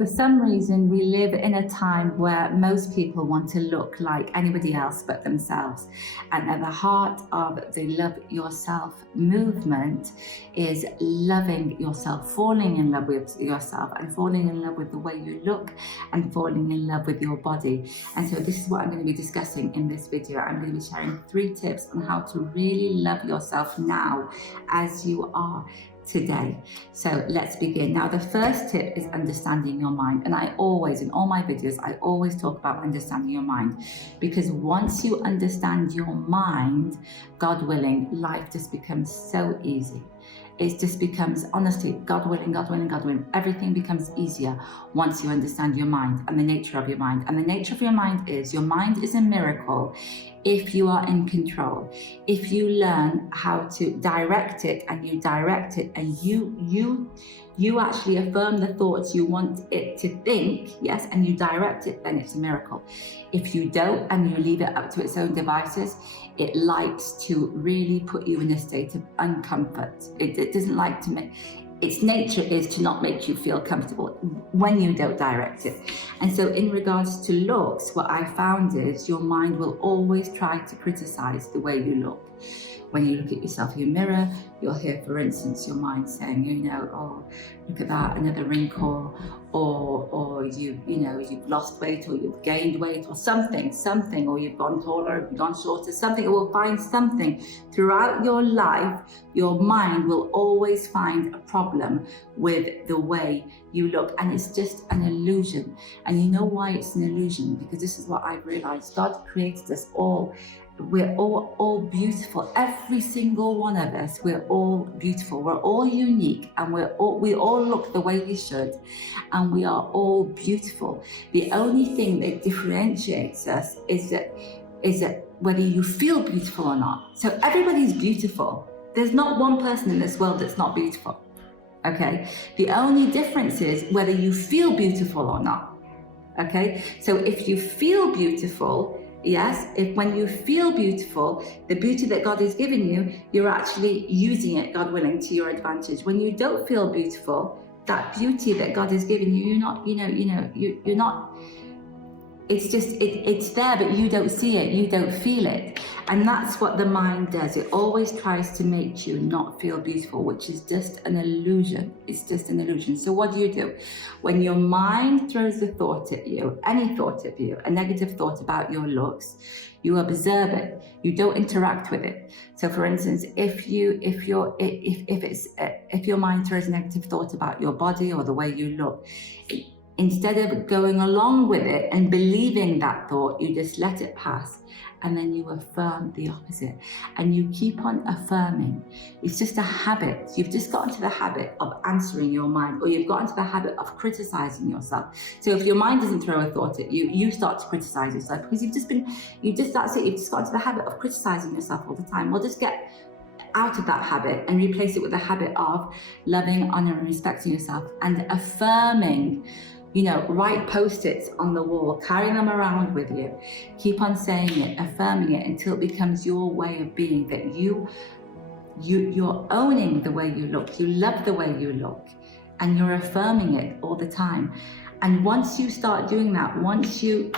For some reason, we live in a time where most people want to look like anybody else but themselves. And at the heart of the Love Yourself movement is loving yourself, falling in love with yourself, and falling in love with the way you look, and falling in love with your body. And so this is what I'm going to be discussing in this video. I'm going to be sharing 3 tips on how to really love yourself now as you are today. So let's begin. Now, the first tip is understanding your mind. And I always, in all my videos, I always talk about understanding your mind, because once you understand your mind, God willing, life just becomes so easy. It just becomes, honestly, God willing, God willing, God willing, everything becomes easier once you understand your mind and the nature of your mind. And the nature of your mind is a miracle if you are in control. If you learn how to direct it, and you direct it, and you actually affirm the thoughts you want it to think, yes, and you direct it, then it's a miracle. If you don't, and you leave it up to its own devices, it likes to really put you in a state of uncomfort. It doesn't like to make, its nature is to not make you feel comfortable when you don't direct it. And so in regards to looks, what I found is your mind will always try to criticize the way you look. When you look at yourself in your mirror, you'll hear, for instance, your mind saying, oh, look at that, another wrinkle, or you've lost weight, or you've gained weight, or something, or you've gone taller, you've gone shorter, something. It will find something throughout your life. Your mind will always find a problem with the way you look, and it's just an illusion. And you know why it's an illusion? Because this is what I've realized. God created us all. We're all beautiful. Every single one of us, we're all beautiful. We're all unique, and we all look the way we should, and we are all beautiful. The only thing that differentiates us is that whether you feel beautiful or not. So everybody's beautiful. There's not one person in this world that's not beautiful. Okay? The only difference is whether you feel beautiful or not. Okay? So if you feel beautiful, yes, when you feel beautiful, the beauty that God has given you, you're actually using it, God willing, to your advantage. When you don't feel beautiful, that beauty that God has given you, you're not, it's there, but you don't see it, you don't feel it. And that's what the mind does. It always tries to make you not feel beautiful, which is just an illusion. It's just an illusion. So what do? When your mind throws a thought at you, any thought of you, a negative thought about your looks, you observe it. You don't interact with it. So, for instance, if your mind throws a negative thought about your body or the way you look, instead of going along with it and believing that thought, you just let it pass. And then you affirm the opposite, and you keep on affirming. It's just a habit. You've just got into the habit of answering your mind, or you've got into the habit of criticizing yourself. So if your mind doesn't throw a thought at you, you start to criticize yourself, because that's it. You've just got into the habit of criticizing yourself all the time. Well, just get out of that habit and replace it with the habit of loving, honoring, and respecting yourself, and affirming. Write post-its on the wall, carry them around with you. Keep on saying it, affirming it, until it becomes your way of being, that you're owning the way you look, you love the way you look, and you're affirming it all the time. And once you start doing that, once you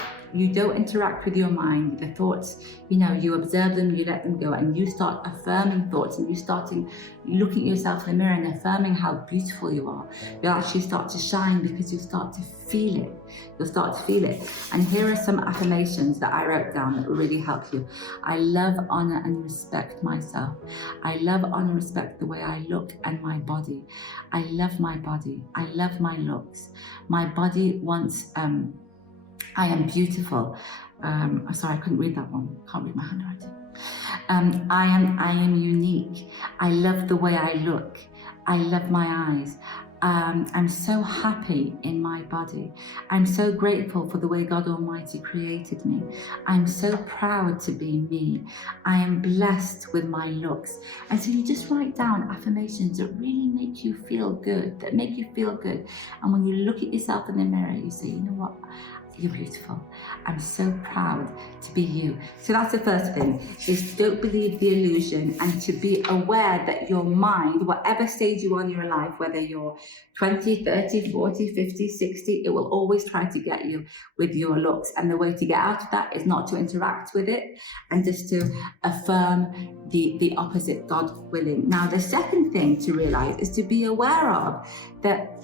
don't interact with your mind, the thoughts, you observe them, you let them go, and you start affirming thoughts, and you starting looking at yourself in the mirror and affirming how beautiful you are. You'll actually start to shine, because you start to feel it. You'll start to feel it. And here are some affirmations that I wrote down that will really help you. I love, honor, and respect myself. I love, honor, and respect the way I look and my body. I love my body. I love my looks. My body wants, I am beautiful. Sorry, I couldn't read that one. Can't read my handwriting. I am unique. I love the way I look. I love my eyes. I'm so happy in my body. I'm so grateful for the way God Almighty created me. I'm so proud to be me. I am blessed with my looks. And so you just write down affirmations that really make you feel good, And when you look at yourself in the mirror, you say, you know what? You're beautiful. I'm so proud to be you. So that's the first thing, is don't believe the illusion, and to be aware that your mind, whatever stage you are in your life, whether you're 20, 30, 40, 50, 60, it will always try to get you with your looks. And the way to get out of that is not to interact with it and just to affirm the opposite, God willing. Now, the second thing to realize is to be aware of that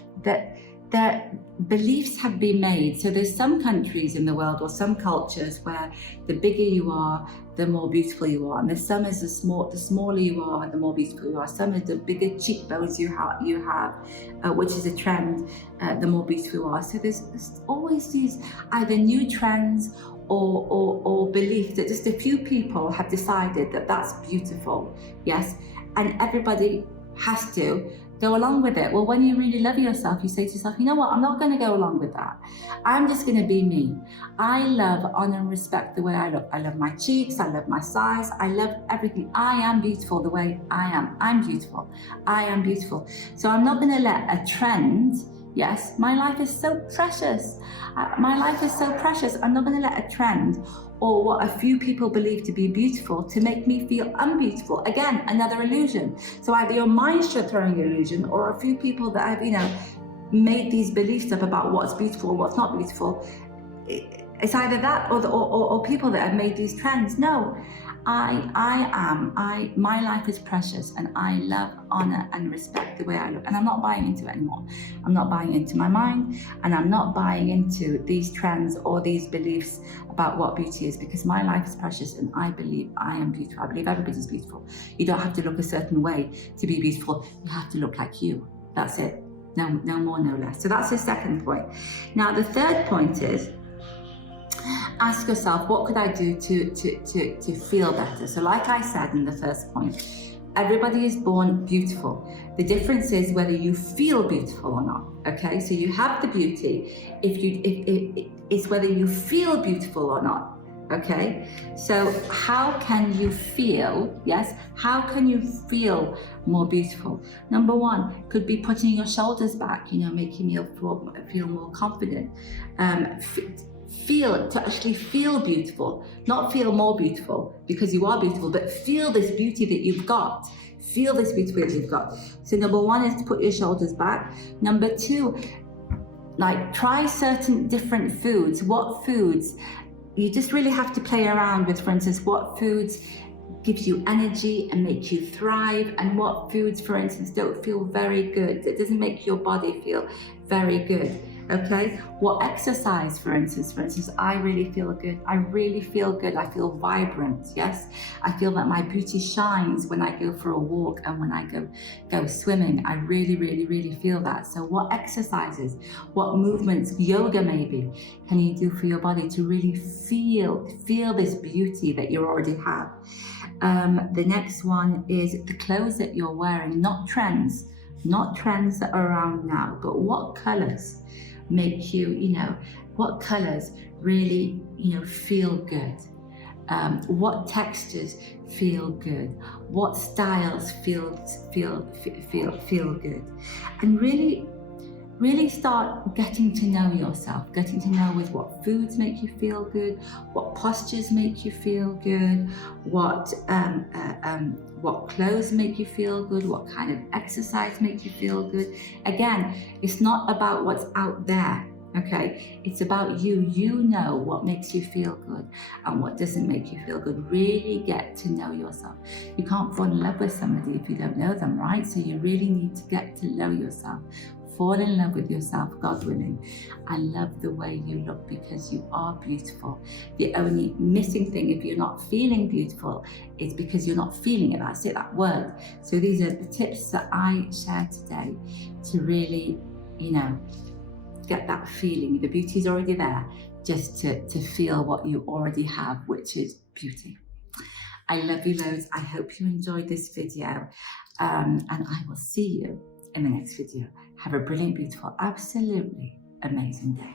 beliefs have been made. So there's some countries in the world or some cultures where the bigger you are, the more beautiful you are. And there's some is the smaller you are, the more beautiful you are. Some is the bigger cheekbones you have, which is a trend, the more beautiful you are. So there's always these either new trends or belief that just a few people have decided that that's beautiful, yes, and everybody has to go along with it. Well, when you really love yourself, you say to yourself, you know what, I'm not going to go along with that. I'm just going to be me. I love, honor, and respect the way I look. I love my cheeks. I love my size. I love everything. I am beautiful the way I am. I'm beautiful. I am beautiful. So I'm not going to let a trend, yes, my life is so precious. My life is so precious. I'm not going to let a trend or what a few people believe to be beautiful to make me feel unbeautiful. Again, another illusion. So either your mind's throwing an illusion, or a few people that have, made these beliefs up about what's beautiful and what's not beautiful. It's either that or people that have made these trends. No, my life is precious, and I love, honor, and respect the way I look. And I'm not buying into it anymore. I'm not buying into my mind, and I'm not buying into these trends or these beliefs about what beauty is, because my life is precious, and I believe I am beautiful. I believe everybody's beautiful. You don't have to look a certain way to be beautiful. You have to look like you. That's it. No more, no less. So that's the second point. Now, the third point is, ask yourself, what could I do to feel better? So like I said in the first point, everybody is born beautiful. The difference is whether you feel beautiful or not, okay? So you have the beauty, it's whether you feel beautiful or not, okay? So how can you feel, yes? How can you feel more beautiful? Number one, could be putting your shoulders back, making you feel more confident. To actually feel beautiful, not feel more beautiful, because you are beautiful, but feel this beauty that you've got. Feel this beauty that you've got. So number one is to put your shoulders back. Number two, try certain different foods. What foods? You just really have to play around with, for instance, what foods gives you energy and make you thrive, and what foods, for instance, don't feel very good. It doesn't make your body feel very good. Okay, what exercise, for instance, I really feel good. I really feel good. I feel vibrant. Yes, I feel that my beauty shines when I go for a walk and when I go swimming. I really, really, really feel that. So what exercises, what movements, yoga maybe, can you do for your body to really feel this beauty that you already have? The next one is the clothes that you're wearing, not trends that are around now, but what colors make you, what colors really, feel good? What textures feel good? What styles feel good? And really start getting to know yourself, getting to know with what foods make you feel good, what postures make you feel good, what clothes make you feel good, what kind of exercise makes you feel good. Again, it's not about what's out there, okay? It's about you. You know what makes you feel good and what doesn't make you feel good. Really get to know yourself. You can't fall in love with somebody if you don't know them, right? So you really need to get to know yourself. Fall in love with yourself, God willing. I love the way you look because you are beautiful. The only missing thing, if you're not feeling beautiful, is because you're not feeling it. That's it, that word. So these are the tips that I share today to really, get that feeling. The beauty's already there, just to feel what you already have, which is beauty. I love you loads. I hope you enjoyed this video, and I will see you in the next video. Have a brilliant, beautiful, absolutely amazing day.